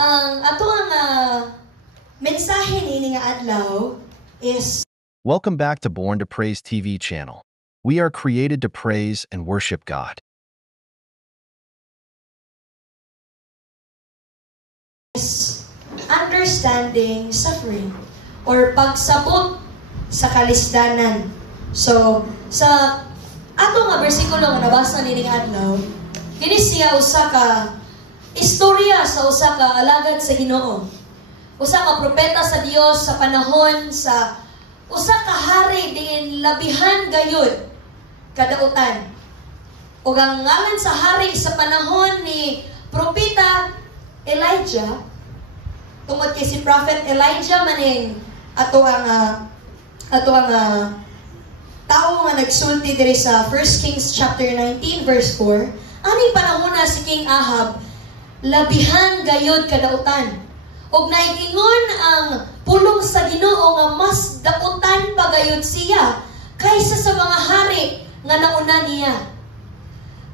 Ang ato ang mensahe ni nga adlaw is Welcome back to Born to Praise TV channel. We are created to praise and worship God. understanding suffering or pagsabot sa kalisdanan. So, sa ato nga bersikulo nga nabasa ni adlaw, kini siya usa ka istorya sa usa ka alagad sa Ginoo. Usa ka propeta sa Dios sa panahon sa usa ka hari diin labihan gayud kadautan. Ug ang ngalan sa hari sa panahon ni propeta Elijah, tungod kay si Prophet Elijah maning ato ang tao nga nagsulti diri sa 1 Kings chapter 19 verse 4. Aning panahon na si King Ahab labihan gayud kadautan. Og naigingon ang pulong sa Ginoo nga mas dautan pa gayud siya kaysa sa mga hari nga nauna niya.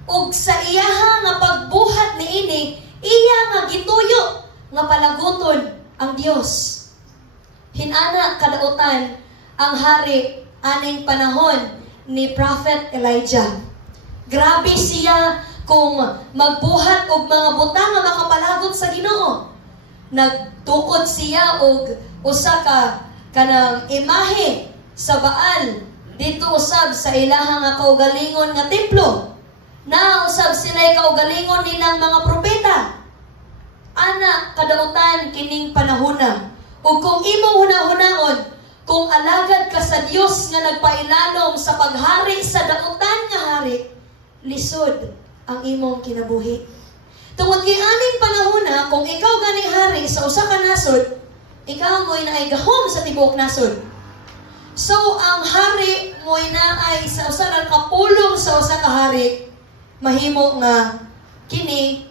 Og sa iyaha nga pagbuhat niini, iya nga gituyo nga palaguton ang Dios. Hinana kadautan ang hari aning panahon ni Prophet Elijah. Grabe siya kung magbuhat og mga butang nga makapalagot sa Ginoo. Nagtukod siya og usa ka kanang imahe sa Baal dito usab sa ilahang nga kaugalingon nga templo. Na usab sila'y kaugalingon nilang mga propeta. Ana kadautan kining panahona. Ug kung imo hunahunahon, kung alagad ka sa Dios nga nagpailalom sa paghari sa dautan nga hari, lisod ang imong kinabuhi. Tungod kay aming panahona, kung ikaw gani hari sa usa ka nasod, ikaw mo'y naay gahom sa tibuok nasod. So ang hari mo'y naay sa usa ka kapulong sa usa ka hari, mahimo nga kini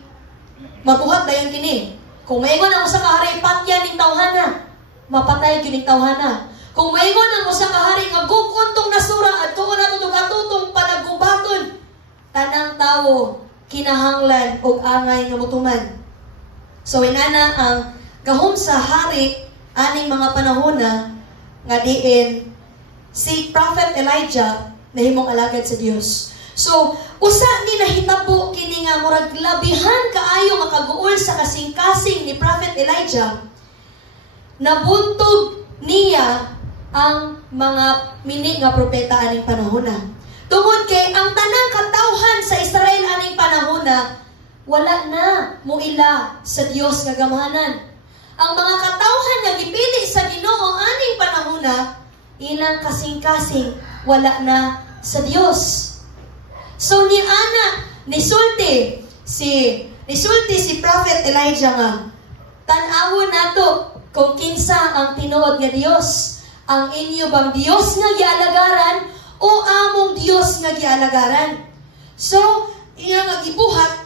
mabuhat dayon kini. Kung maingon ang usa ka hari patyan ning tawhana, mapatay kining tawhana. Kung maingon ang usa ka hari nga gug-on tong nasura at tuon nato tugatutong panagubaton, tanang tawo kinahanglan og angay nga mutuman. So inana ang gahom sa hari aning mga panahona nga diin si Prophet Elijah nahimong alagad sa Dios. So usa ni nahitabo kini nga murag labihan kaayo nga kaguol sa kasing-kasing ni Prophet Elijah. Nabuntog niya ang mga mini nga propeta aning panahona. Tungod kay ang tanang katawhan sa Israel aning panahona, wala na muila sa Dios nga gamahanan. Ang mga katawhan nga gipili sa Ginoo aning panahona, ilang kasing-kasing wala na sa Dios. So ni ana nisulti si Prophet Elijah nga tan-awon nato kung kinsa ang tinuod nga Dios. Ang inyo bang Dios nga gialagaran o among Dios nga gialagaran? So iya nga gibuhat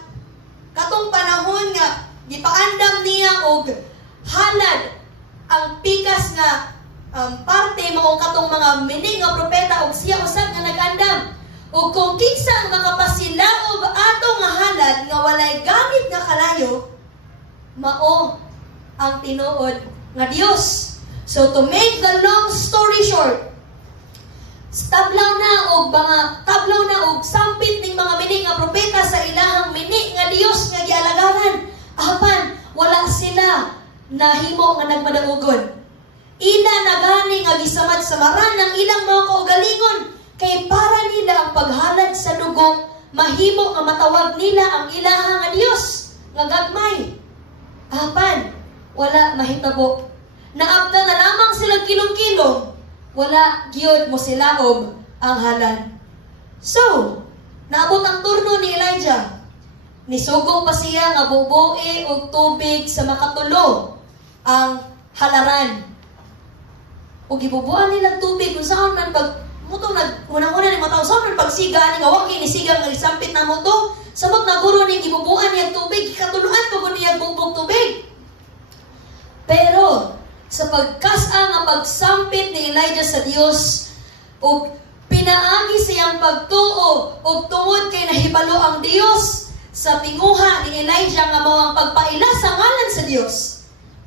katong panahon nga gipaandam niya og halad ang pikas nga parte mao katong mga mini nga propeta og siya usab nga nagandam. O kung kinsa ang makapasilaog atong nga halad nga walay gamit nga kalayo, mao ang tinuod nga Dios. So to make the long story short, tablaw na og sampit ning mga mini nga propeta sa ilahang mini nga Dios nga gialagaran. Apan wala sila nahimo nga nagmadaugon. Ila na gani nga gisamad-samaran ng ilang mga kaugalingon. Kay para nila ang paghalad sa dugo, mahimo nga matawag nila ang ilaha nga Dios nga gagmay. Apan, wala mahitabo. Naabda na lamang silang kilong-kilong, wala gyud mo silaob ang halad. So, naabot ang turno ni Elijah. Nisugong pa siya nga bubuhi og tubig sa makatulo ang halaran. Ug gibubuan nilang tubig kung saan man mutong unang-una ni mga tao sa pagsiga ni nga wagi ni siga nga isampit na mo to sabot na guro ni gibubuan niya tubig katuluan pagod niya bugbog tubig. Pero sa pagkasa nga pagsampit ni Elijah sa Dios ug pinaagi siyang pagtuo ug tungod kay nahibalo ang Dios sa tinguha ni Elijah nga mao ang pagpaila sa ngalan sa Dios.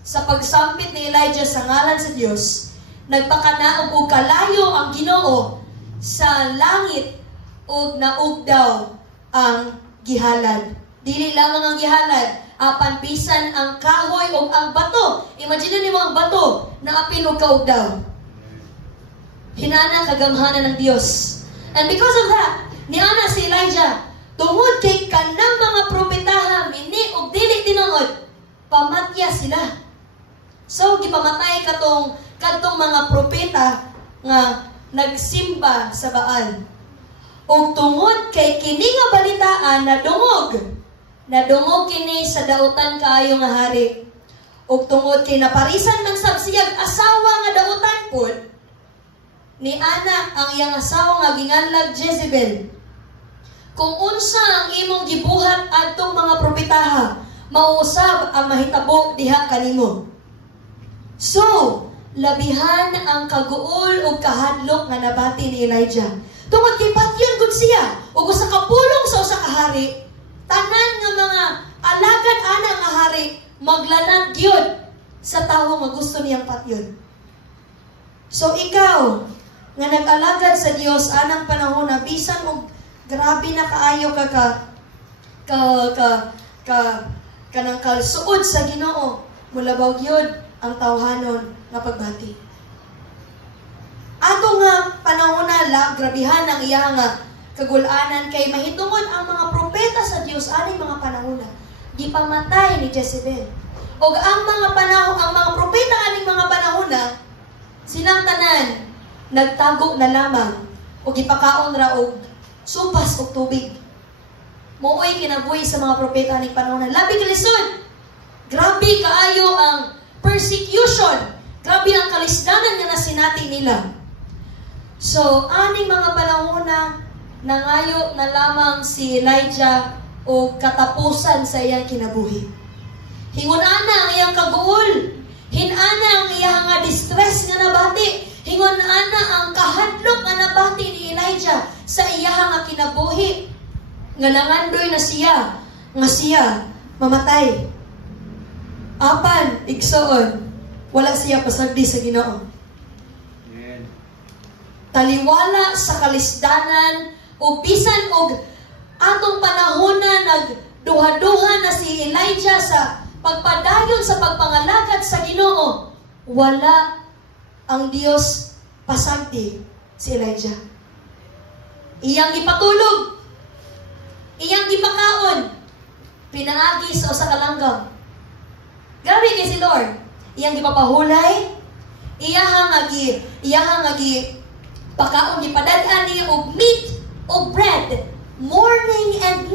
Sa pagsampit ni Elijah sa ngalan sa Dios, nagpakanaog og kalayo ang Ginoo sa langit ug naug daw ang gihalad. Dili lamang ang gihalad, apan bisan ang kahoy ug ang bato. Imagine nimo ang bato na apil og kaog daw. Hinana kagamhanan ng Dios. And because of that, niana si Elijah, tungod kay kanang mga propetaha mini og dili tinuod, pamatya sila. So gipamatay kadtong mga propeta nga nagsimba sa Baal. Ug tungod kay kini nga balitaan nadungog kini sa dautan kaayo nga hari. Ug tungod kay naparisan man sab siyang asawa nga dautan pod, ni ana ang iyang asawa nga ginganlag Jezebel. Kung unsa ang imong gibuhat adtong mga propetaha, mauusab ang mahitabo diha kanimo. So, labihan ang kaguol o kahadlok nga nabati ni Elijah. Tungod kay patyon gud siya, ug sa kapulong sa usa ka hari, tanan nga mga alagad ana nga hari maglanad gyud sa tawo nga gusto niyang patyon. So ikaw nga nag-alagad sa Dios anang panahon na bisan og grabe na kaayo kanang kalsuod sa Ginoo, mulabaw gyud ang tawhanon nga pagbati. Ato nga panahon na grabihan ang iya nga kagulanan kay mahitungod ang mga propeta sa Dios aning mga panahon na gipamatay ni Jezebel. Og ang mga propeta aning mga panahon na silang tanan nagtago na lamang og ipakaon ra og supas og tubig. Mooy kinabuhi sa mga propeta aning panahon na labi kalisod. Grabe kaayo ang persecution. Grabe ang kalisdanan nga nasinati nila. So, aning mga panahon na nangayo na lamang si Elijah o katapusan sa iyang kinabuhi. Hingunana ang iyang kaguol. Hinana ang iyang nga distress nga nabati. Hingunana ang kahadlok nga nabati ni Elijah sa iyang nga kinabuhi. Nga nangandoy na siya. Nga siya mamatay. Apan, igsoon, wala siya pasagdi sa Ginoo. Taliwala sa kalisdanan o bisan og atong panahon na nagduha-duha na si Elijah sa pagpadayon sa pagpangalagad sa Ginoo, wala ang Dios pasagdi si Elijah. Iyang ipatulog, iyang ipakaon, pinaagi sa usa ka langgam. Grabe kay si Lord. Iyang ipapahulay, iyang pagkaon gipadad-an niya og meat o bread morning and